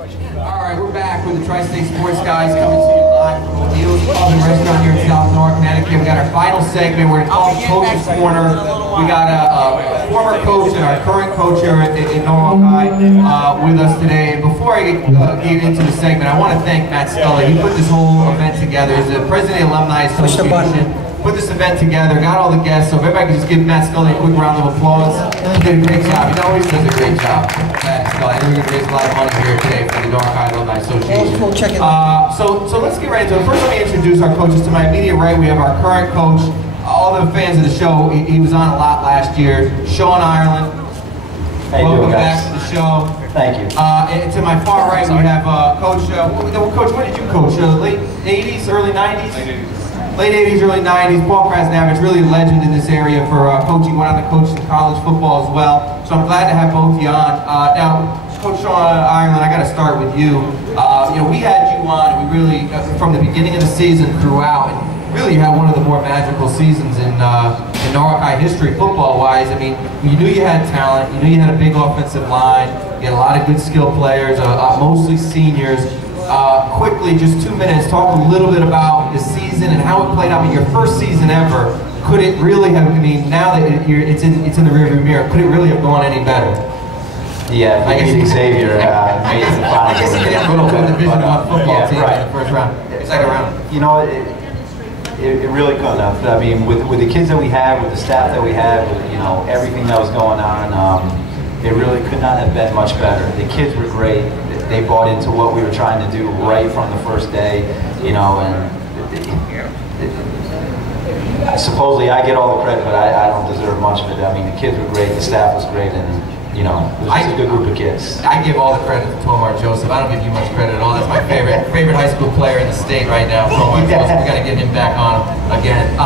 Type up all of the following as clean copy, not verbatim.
All right, we're back with the Tri-State Sports Guys coming to you live from O'Neill's Pub and Restaurant here in South Norwalk, Connecticut. We got our final segment. We're called Coach's Corner. We got a former coach and our current coach here in Norwalk with us today. And before I get into the segment, I want to thank Matt Scully. He put this whole event together. He's the president of the Alumni Association. Put this event together, got all the guests, so if everybody can just give Matt Scully a quick round of applause. He did a great job. He always does a great job. Matt Scully, I think we're going to raise a lot of money here today for the Norwalk Alumni Association. We'll check it out. So let's get right into it. First, let me introduce our coaches. To my immediate right, we have our current coach. All the fans of the show, he was on a lot last year. Sean Ireland. Welcome back to the show. Thank you. And to my far right, we have Coach. Coach, what did you coach? Late 80s, early 90s? Late 80s, early 90s. Paul Krasnavage, really a legend in this area for coaching. Went on to coach some college football as well. So I'm glad to have both of you on. Now, Coach Sean Ireland, I got to start with you. We had you on. We really, from the beginning of the season throughout, and really you had one of the more magical seasons in Norwalk High history, football-wise. I mean, you knew you had talent. You knew you had a big offensive line. You had a lot of good skilled players, mostly seniors. Quickly, just 2 minutes, talk a little bit about the season and how it played out. I mean, your first season ever, could it really have, I mean, now that it's in the rearview mirror, could it really have gone any better? Yeah, I guess Xavier made the final. I guess he didn't go to the Division I football team in the first round, second round. You know, it really couldn't have. I mean, with the kids that we had, with the staff that we had, with, everything that was going on, it really could not have been much better. The kids were great. They bought into what we were trying to do right from the first day, and supposedly I get all the credit, but I don't deserve much of it. I mean, the kids were great, the staff was great, and it was just a good group of kids. I give all the credit to Tomar Joseph. I don't give you much credit at all. That's my favorite high school player in the state right now. Tomar Joseph. We got to get him back on again.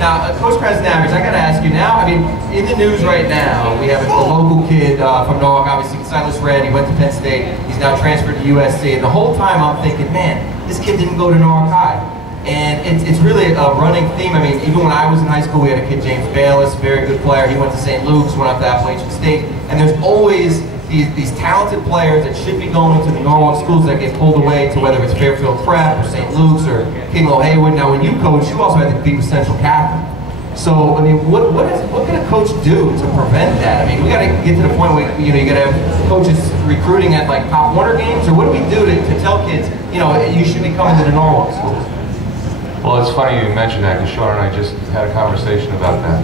Now, Coach Krasnavage, I got to ask you now, I mean, in the news right now, we have a local kid from Norwalk, obviously, Silas Red. He went to Penn State. He's now transferred to USC. And the whole time I'm thinking, man, this kid didn't go to Norwalk High. And it's really a running theme. I mean, even when I was in high school, we had a kid, James Bayless, very good player. He went to St. Luke's, went up to Appalachian State. And there's always these talented players that should be going to the Norwalk schools that get pulled away to whether it's Fairfield Prep or St. Luke's or King Haywood. Now, when you coach, you also had to compete with Central Catholic. So, I mean, what can a coach do to prevent that? I mean, we got to get to the point where, you got to have coaches recruiting at, like, Pop Warner games? Or what do we do to tell kids, you should be coming to the Norwalk schools? Well, it's funny you mentioned that, because Sean and I just had a conversation about that.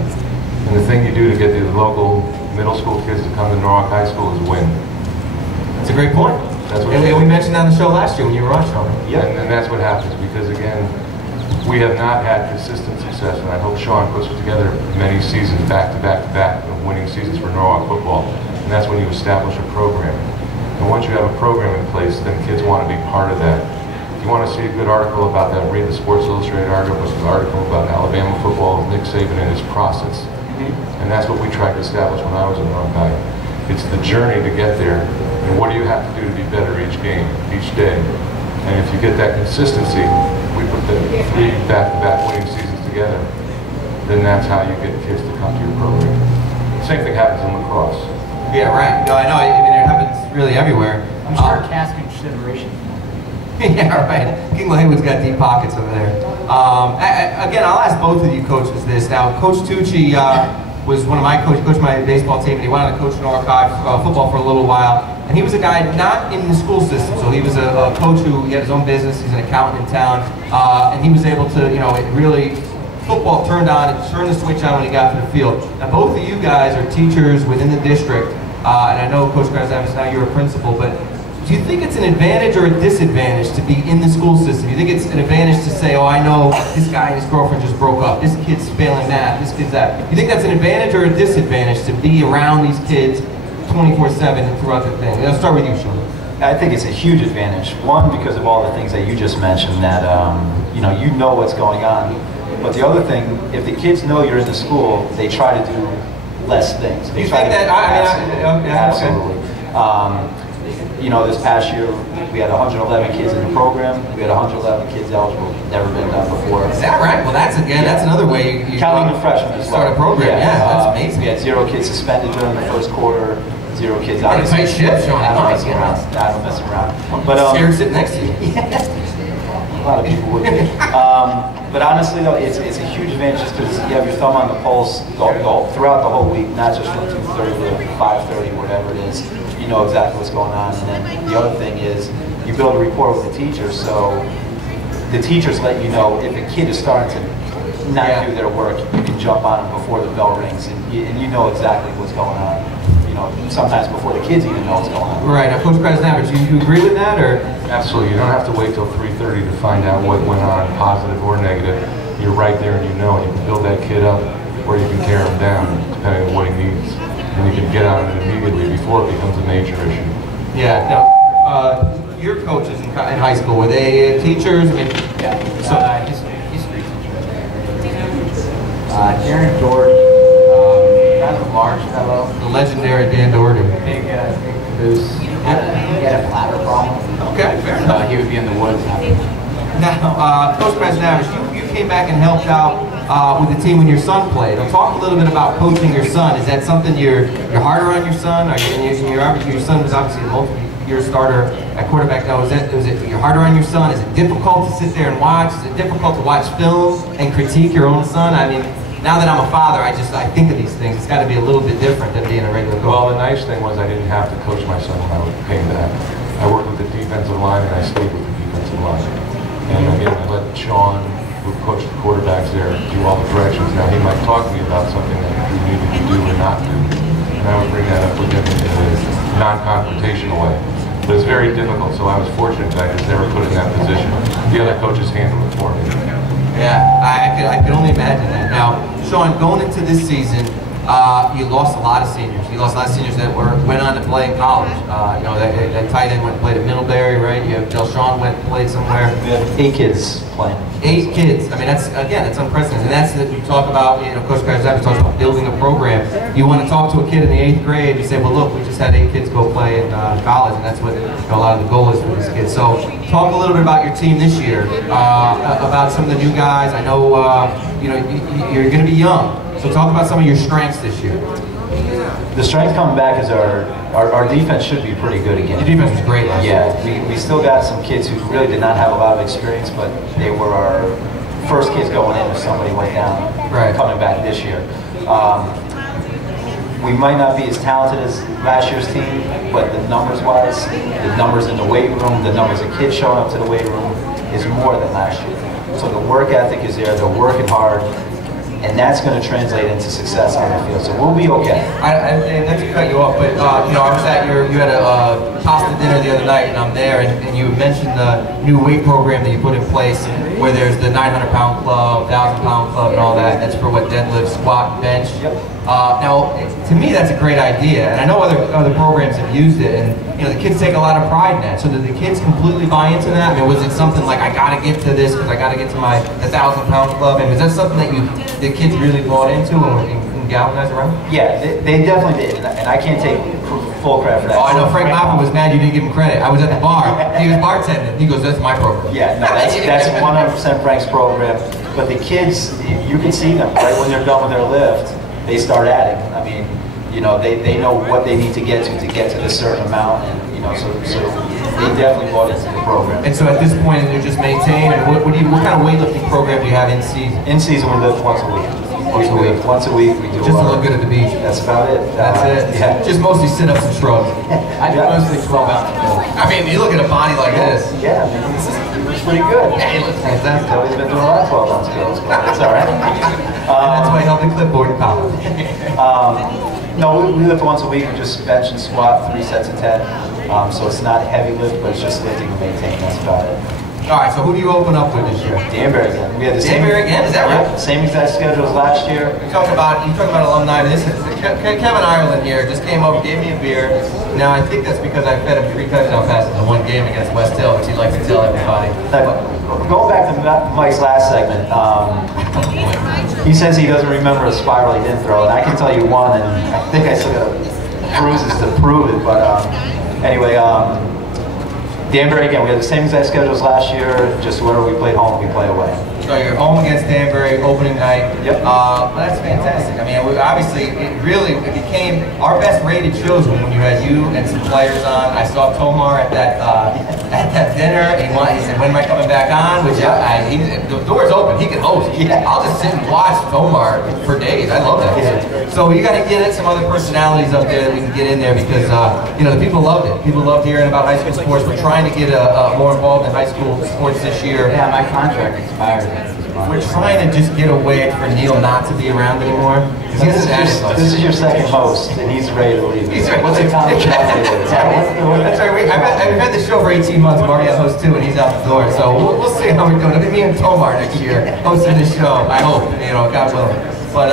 And the thing you do to get the local middle school kids to come to Norwalk High School is win. That's a great point. That's what we mentioned on the show last year when you were on, Sean. Yeah, and that's what happens, because, again, we have not had consistent success, and I hope Sean puts together many seasons back to back to back of winning seasons for Norwalk football, and that's when you establish a program. And once you have a program in place, then kids want to be part of that. If you want to see a good article about that, read the Sports Illustrated article about Alabama football, Nick Saban and his process. And that's what we tried to establish when I was in Norwalk High. It's the journey to get there, and what do you have to do to be better each game, each day. And if you get that consistency, we put the 3 back-to-back winning seasons together, then that's how you get kids to come to your program. Same thing happens in lacrosse. Yeah, right. No, I know. I mean, it happens really everywhere. I'm sure casting consideration. Yeah, right. King Haywood's got deep pockets over there. Again, I'll ask both of you coaches this. Now, Coach Tucci was one of my coaches, coached my baseball team, and he went on to coach Norwalk High football for a little while. And he was a guy not in the school system, so he was a coach who he had his own business. He's an accountant in town, and he was able to, really football turned on and turned the switch on when he got to the field. Now, both of you guys are teachers within the district, and I know Coach Krasnavage, now you're a principal, but do you think it's an advantage or a disadvantage to be in the school system? You think it's an advantage to say, oh, I know this guy and his girlfriend just broke up, this kid's failing math, this kid's that. You think that's an advantage or a disadvantage to be around these kids 24/7 and throughout the thing? I'll start with you, Sean. I think it's a huge advantage. One, because of all the things that you just mentioned, that you know what's going on. But the other thing, if the kids know you're in the school, they try to do less things. You think that? Absolutely. This past year we had 111 kids in the program. We had 111 kids eligible. Never been done before. Is that right? Well, that's another way you counting the freshmen as well. Start a program. Yeah, that's amazing. We had 0 kids suspended during the first quarter. 0 kids. Pretty tight ship, Sean. I don't mess around. I don't mess around. But scared sitting next to you. A lot of people would be. But honestly, though, it's a huge advantage just because you have your thumb on the pulse throughout the whole week, not just from 2:30 to 5:30, whatever it is. You know exactly what's going on. And then the other thing is you build a rapport with the teachers, so the teachers let you know if a kid is starting to not do their work, you can jump on them before the bell rings, and you know exactly what's going on. You know, sometimes before the kids even know what's going on. Right. Now, Coach Krasnavage, do you agree with that, or? Absolutely. You don't have to wait till 3:30 to find out what went on, positive or negative. You're right there and you know, and you can build that kid up, or you can tear him down, depending on what he needs. And you can get on it immediately before it becomes a major issue. Yeah. Now, your coaches in high school, were they teachers? I mean, Yeah. So, History teacher. Darren Doherty, kind of a large fellow. the legendary Dan Doherty. Big caboose. He had a bladder problem. Okay, fair enough. He would be in the woods. Now, Coach Krasnavage, you came back and helped out with the team when your son played. Now, talk a little bit about coaching your son. Is that something you're harder on your son? Your son was obviously a multi-year starter at quarterback. Now, is it you're harder on your son? Is it difficult to sit there and watch? Is it difficult to watch film and critique your own son? I mean, now that I'm a father, I think of these things. It's got to be a little bit different than being a regular coach. Well, the nice thing was I didn't have to coach my son when I came back. I worked with the defensive line and I stayed with the defensive line. And again, I let Sean, who coached the quarterbacks there, do all the corrections. Now, he might talk to me about something that we needed to do or not do. And I would bring that up with him in a non-confrontational way. But it's very difficult, so I was fortunate that I was never put in that position. The other coaches handled it for me. Yeah, I could only imagine that. Now, Sean, going into this season, you lost a lot of seniors. You lost a lot of seniors that went on to play in college. You know, that tight end went and played at Middlebury, right? You have Sean went and played somewhere. We have 8 kids playing. 8 kids. I mean, that's unprecedented. And that's we talk about. You know, Coach Krasnavage talks about building a program. You want to talk to a kid in the 8th grade, you say, well, look, we just had 8 kids go play in college, and that's what a lot of the goal is for these kids. So, talk a little bit about your team this year, about some of the new guys. I know, you know, you're going to be young. So talk about some of your strengths this year. The strength coming back is our defense should be pretty good again. The defense was great last year. Yeah, we still got some kids who really did not have a lot of experience, but they were our first kids going in if somebody went down coming back this year. We might not be as talented as last year's team, but the numbers-wise, the numbers in the weight room, the numbers of kids showing up to the weight room is more than last year. So the work ethic is there, they're working hard, and that's going to translate into success on the field. So we'll be okay. And not to cut you off, but you know, I was at you had a pasta dinner the other night, and I'm there, and you mentioned the new weight program that you put in place, where there's the 900-pound club, 1,000-pound club, and all that. That's for what deadlift, squat, bench. Yep. Now, to me, that's a great idea, and I know other programs have used it, and you know, the kids take a lot of pride in that. So did the kids completely buy into that? I mean, was it something like, I got to get to this because I got to get to my 1,000-pound club? And was that something that the kids really bought into and galvanized around? Yeah, they definitely did, and I can't take full credit for that. Oh, I know Frank Mappa was mad you didn't give him credit. I was at the bar. He was bartending. He goes, "That's my program." Yeah, no, that's 100% Frank's program. But the kids, you can see them right when they're done with their lift. They start adding. I mean, you know, they know what they need to get to this certain amount, and you know, so they definitely bought into the program. And so at this point, they're just maintaining. What kind of weightlifting program do you have in season? In season, we lift once a week. Once a week, we do. Just to look good at the beach. That's about it. That's it. Yeah. Just mostly sit-ups and shrugs. I do mostly 12-ounce pills. I mean, you look at a body like this. Yeah, I mean, it's pretty good. Yeah, he looks fantastic. He's been doing a lot of 12-ounce pills, but it's all right. And that's why he held the clipboard in college. No, we lift once a week. We just bench and squat 3 sets of 10. So it's not a heavy lift, but it's just lifting and maintaining. That's about it. All right, so who do you open up with this year? Danbury again. We had the Danbury again? Is that right? Same exact schedule as last year. You talk about alumni. This is Kevin Ireland here. Just came over, gave me a beer. Now I think that's because I fed him 3 touchdown passes in one game against West Hill, which he'd like to tell everybody. Going back to Mike's last segment, he says he doesn't remember a spiral he didn't throw, and I can tell you one, and I think I still got bruises to prove it. But anyway. Danbury again, we had the same exact schedule as last year, just wherever we played home, we play away. So you're home against Danbury, opening night. Yep. That's fantastic. I mean, obviously, it became our best rated shows when you had you and some players on. I saw Tomar at that dinner. He said, "When am I coming back on?" Which the door's open. He can host. Yeah. I'll just sit and watch Tomar for days. I love that kid. So you got to get some other personalities up there that we can get in there because the people loved it. People loved hearing about high school sports. We're trying to get more involved in high school sports this year. Yeah, my contract expires next month. We're trying to just get a way for Neal not to be around anymore. This is your second host, and he's ready to leave. He's ready. What's the common That's right. We've had the show for 18 months. Marty has host 2, and he's out the door. So we'll see how we're doing. It'll be me and Tomar next year hosting this show. I hope, God willing. But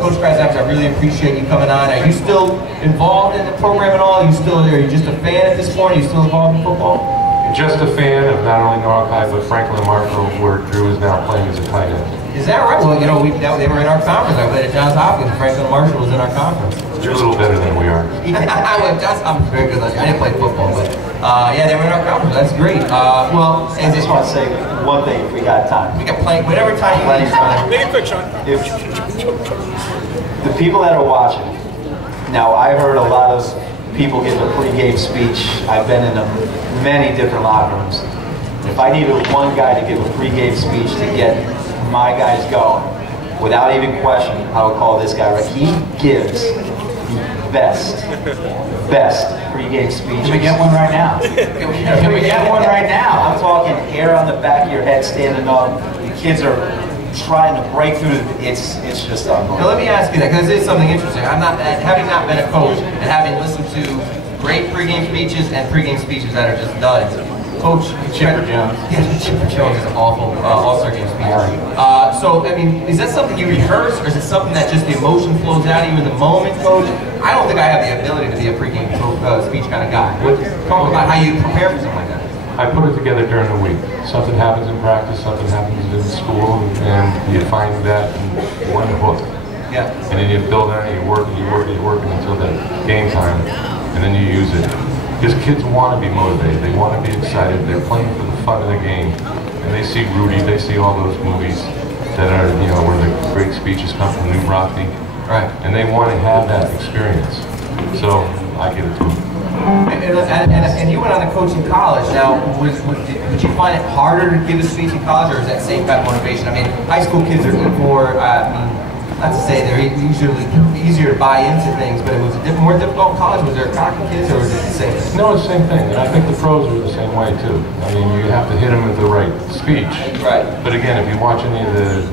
Coach Krasnavage, I really appreciate you coming on. Are you still involved in the program at all? Are you just a fan at this point? Are you still involved in football? Just a fan of not only Norwalk High, but Franklin Marshall, where Drew is now playing as a tight end. Is that right? Well, they were in our conference. I played at Johns Hopkins. Franklin Marshall was in our conference. You're a little better than we are. Johns Hopkins very good. I didn't play football, but they were in our conference. That's great. I just want to say one thing if we got time. We can play whatever time you need. Make it quick, Sean. If the people that are watching, now I heard a lot of people give a pregame speech. I've been in many different locker rooms. If I needed one guy to give a pregame speech to get my guys going, without even question, I would call this guy right. He gives the best pregame speech. Can we get one right now? Can we get one right now? I'm talking hair on the back of your head standing up. The kids are trying to break through. It's just unbelievable. Now let me ask you that, because this is something interesting. Having not been a coach and having listened to great pregame speeches and pregame speeches that are just duds. Coach Chipper Jones. Yeah, Chipper Jones is an awful all-star game speaker. So, I mean, is that something you rehearse, or is it something that just the emotion flows out of you in the moment, Coach? I don't think I have the ability to be a pregame speech kind of guy. Talk about how you prepare for something like that. I put it together during the week. Something happens in practice, something happens in school, and you find that in one hook. Yeah. And then you build on it, you work until the game time, and then you use it. Because kids want to be motivated, they want to be excited, they're playing for the fun of the game, and they see Rudy, they see all those movies that are, where the great speeches come from New Broccoli, right? And they want to have that experience. So I give it to them. And you went on to coach in college. Now, did you find it harder to give a speech in college, or is that same type of motivation? I mean, high school kids are more, not to say they're usually easier to buy into things, but it was more difficult in college. Was there cocky kids, or was it the same? No, it's the same thing. And I think the pros are the same way, too. I mean, you have to hit them with the right speech. Right. But again, if you watch any of the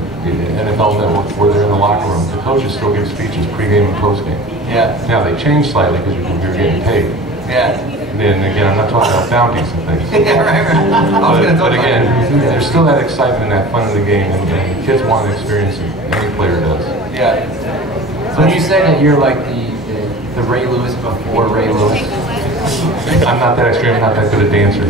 NFL networks where they're in the locker room, the coaches still give speeches pregame and postgame. Yeah. Now, they change slightly because you're getting paid. Yeah. And then again, I'm not talking about bounties and things. Yeah, right. But again, there's still that excitement and that fun of the game, and the kids want to experience it. Any player does. Yeah. So when you say that you're like the Ray Lewis before Ray Lewis? I'm not that extreme, I'm not that good a dancer.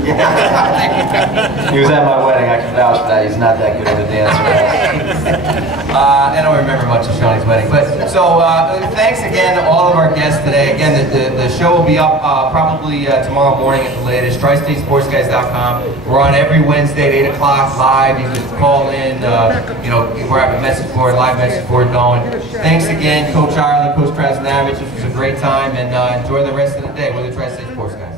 He was at my wedding, I can vouch for that. He's not that good of a dancer. I don't remember much of Shawnee's wedding, but so thanks again to all of our guests today. Again, the show will be up probably tomorrow morning at the latest. TriStateSportsGuys.com. We're on every Wednesday at 8 o'clock live. You can call in. We're having a message board, live message board going. Thanks again, Coach Ireland, Coach Krasnavage. This was a great time, and enjoy the rest of the day with the Tri-State Sports Guys.